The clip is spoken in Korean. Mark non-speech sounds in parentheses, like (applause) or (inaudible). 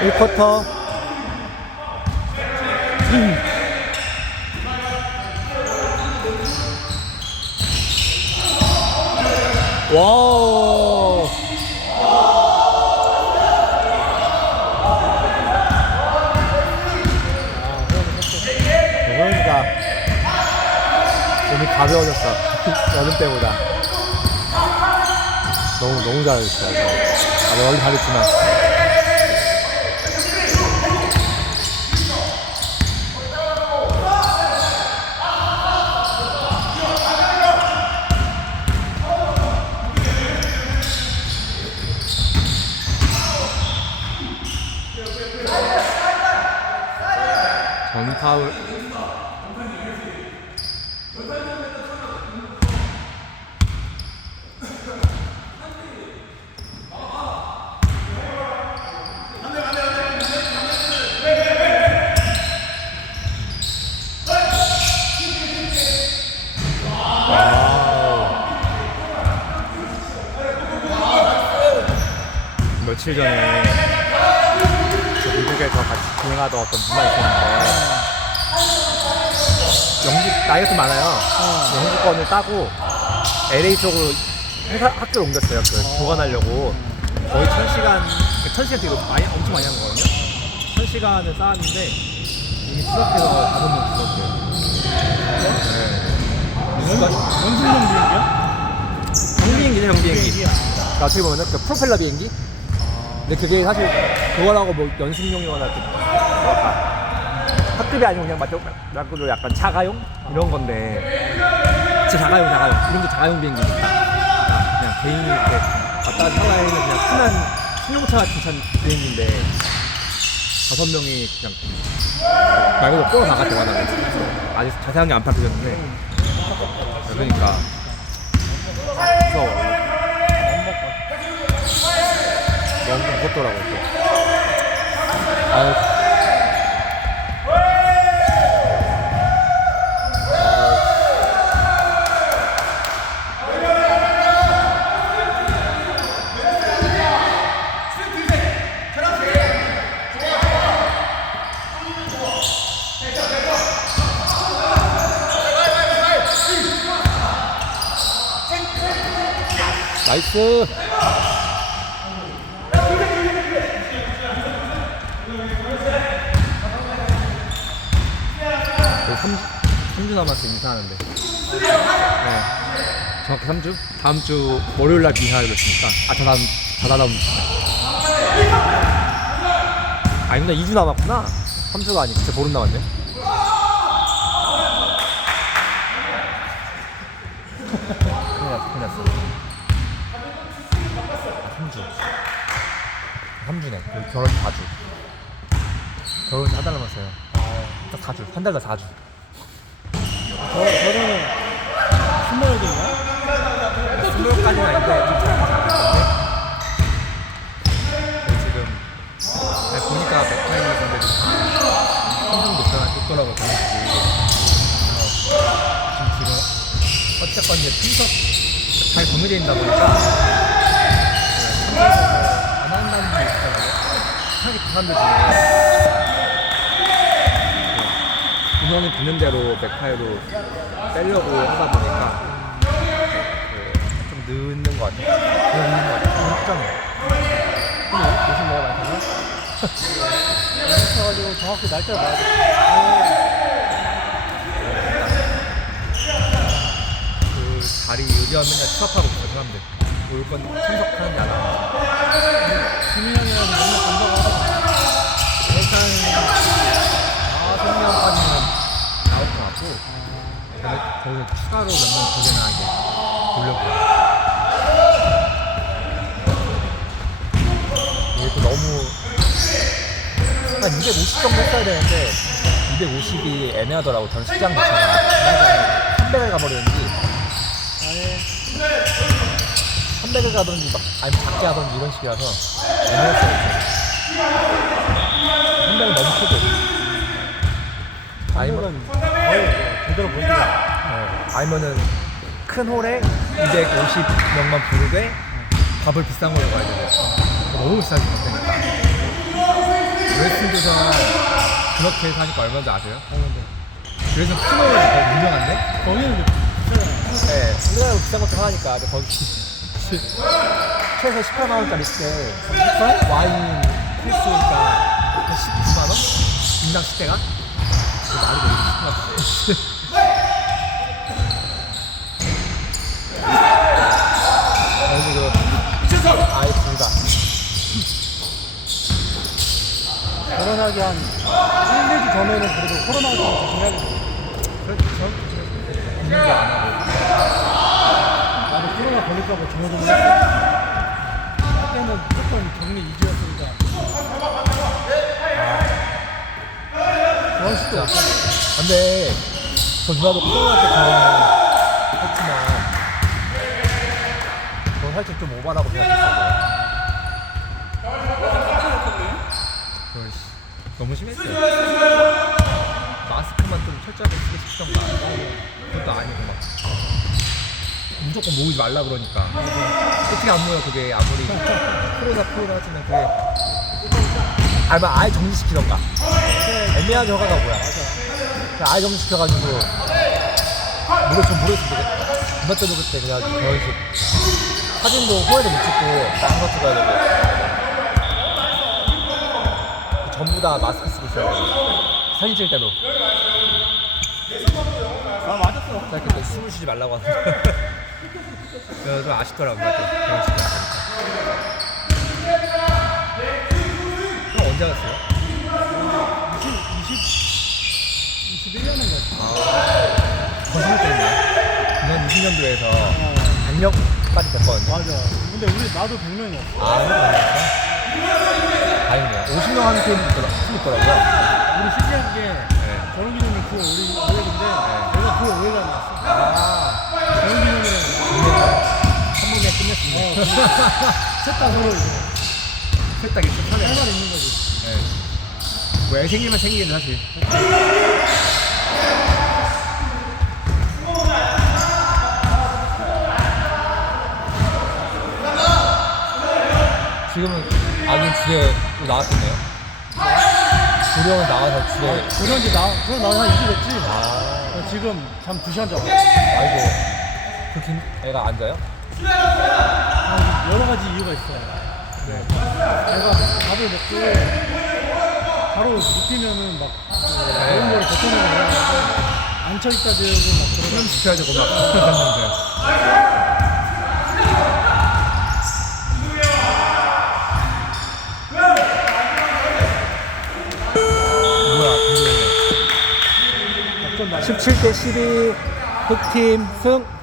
1쿼터. 와우. 그러니까 몸이 가벼워졌어. (laughs) 여름 때보다. 너무 너무 잘했어. 아, 원래 잘했지만 전파울. 며칠 전에 저 미국에서 같이 진행하던 어떤 분만 있었는데 영국 나이가 좀 많아요. 영국권을 따고 LA 쪽으로 회사 학교를 옮겼어요. 그 교환하려고 거의 천 시간 천 시간 되게 많이 엄청 많이 한 거거든요. 천 시간을 쌓았는데 이미 추락해서 다섯 명 죽었어요. 네. 원숭이용 비행기야? 경비행기죠, 경비행기. 그러니까 어떻게 보면은 그 프로펠러 비행기? 근데 그게 사실 그거라고 뭐 연습용이거나 그 뭐랄까 학급이 아니고 그냥 말 그대로 약간 자가용? 이런 건데. 진짜 자가용 자가용. 이름도 자가용 비행기니까. 그냥 개인이 이렇게 왔다 갔다 하는 그냥 흔한 승용차 같은 차 비행기인데 다섯 명이 그냥 말 그대로 끌어 나갔다고 하더라고요 아직 자세한 게 안 밝혀졌는데. 그러니까. 무서워 너무 무섭더라고요 또. 아 나이스. 거의 3, 3주 남았어 인사하는데. 네. 정확히 3주? 다음 주 월요일날 비행하기로 했으니까. 아 다다음 다다다음 주. 아니구나 2주 남았구나. 3주가 아니고. 진짜 보름 남았네. 큰일 났어 큰일 났어. 아, 3주. 3주네. 여기 결혼 4주. 결혼 4달 남았어요. 딱 4주. 한 달더 4주. 저, 저는 스몰딩이야? 스물까지는 아닌데. 좀 작은데 지금 내가 보니까 맥타이머 선배도 엄청 높더라, 높더라고 방식이 지금 지금 어쨌건 이제 분석 잘 정해져 있다 보니까 그 참가해서 안 한다는 분이 있더라고요 그 사람들 중에 그 운영이 되는 대로 맥타이로 빼려고 하다 보니까 그, 좀 늦는 것 같아요. 늦는 것 같아요. 좀 늦잖아요. 근데 무슨 뭐가 많다나? 그래가지고 정확히 날짜를 봐야 돼. 그 자리 의견 맨날 취업하고 있어 사람들. 올 건 참석하는지 안 하는지. 김이 형이랑 맨날 본다고 하더라. 일단 다섯 명까지는 나올 것 같고 저는 거기서 추가로 몇명 이제 보려고요. 이게 또 너무 한 250 정도 했어야 되는데 250이 애매하더라고 전 시장 자체가 300을 가버렸는지. 아예 300을 가든지 막 아니면 작게 하든지 이런 식이라서 애매했어요 300은 너무 크고. 아니면 아니면 거의 제대로 본 적이 네. 아니면은 큰 홀에 250명만 부르되 밥을 비싼 걸로 가야 되고 너무 비싸게 먹으니까 웨스트조선 그렇게 해서 하니까 얼마인지 아세요? 아는데 그래서 피노가 더 유명한데? 거기는. 네, 우리나라 비싼 것좀 하니까 근데 거기 최소 18만 원짜리 때 와인 코스니까 한 19만 원? 인당 식대가? 그 말이 되게 심하다. 여기 그 아예 둘다 결혼하기 한 1, 2주 전에는 그래도 코로나가 좀 조심해야겠네. 그렇죠. 공부 안 하고. 나도 코로나 걸릴까봐 조마조마 했어. 그때는 조금 격리 2주였으니까. 그런 수도 없어. 근데 저 누나도 코로나 때 결혼했지만 저 살짝 좀 오바라고 생각했어요. 그걸 씨, 너무 심했어요. 마스크만 좀 철저하게 쓰게 시키던가 그것도 아니고 막 무조건 모으지 말라 그러니까. 어떻게 안 모여 그게 아무리. 코로나 코로나 하지만 그게. 뭐 아예 정지시키던가. 애매하게 허가가 뭐야. 아예 정지시켜가지고. 물에 좀 누나 때도 그때 그냥 결혼식. 사진도 후회도 못 찍고 마음껏 찍어야 되고 전부 다 마스크 쓰고 되고 사진 찍을 때도 아, 맞았어. 나 그때 숨을 쉬지 말라고 하는데 (laughs) 그래서 좀 아쉽더라고 때 그럼 언제 갔어요? 20, 21년인 것 거짓말 때문에 그냥 20년도에서 같아. 100명까지 됐거든요 맞아. 근데 우리 나도 100명이었어. 아, 그런 다행이네요. 50명 하는 팀이 있더라고요. 우리 신기한 게 네. 결혼기념일 그 우리 5일인데 내가 그 5일 날 났어. 아, 결혼기념일에 한 번에 끝냈습니다. 셋다 서로 이제 셋다 이렇게 편해. 할말 있는 거지. 네. 뭐애 생기면 생기긴 사실. 지금은 집에 또 나왔겠네요. 조령은 나와서 집에. 그런 이제 나, 그런 나한 2주 됐지. 아, 어, 지금 잠 2시간 자고. 아이고. 그 김, 애가 앉아요? 아, 여러 가지 이유가 있어요. 네. 내가 밥을 먹고 바로 눕히면은 막 그런 걸 버텨내는 거야. 앉혀있다 대고 막 지켜야 되고 막 27대 12 흑팀 승.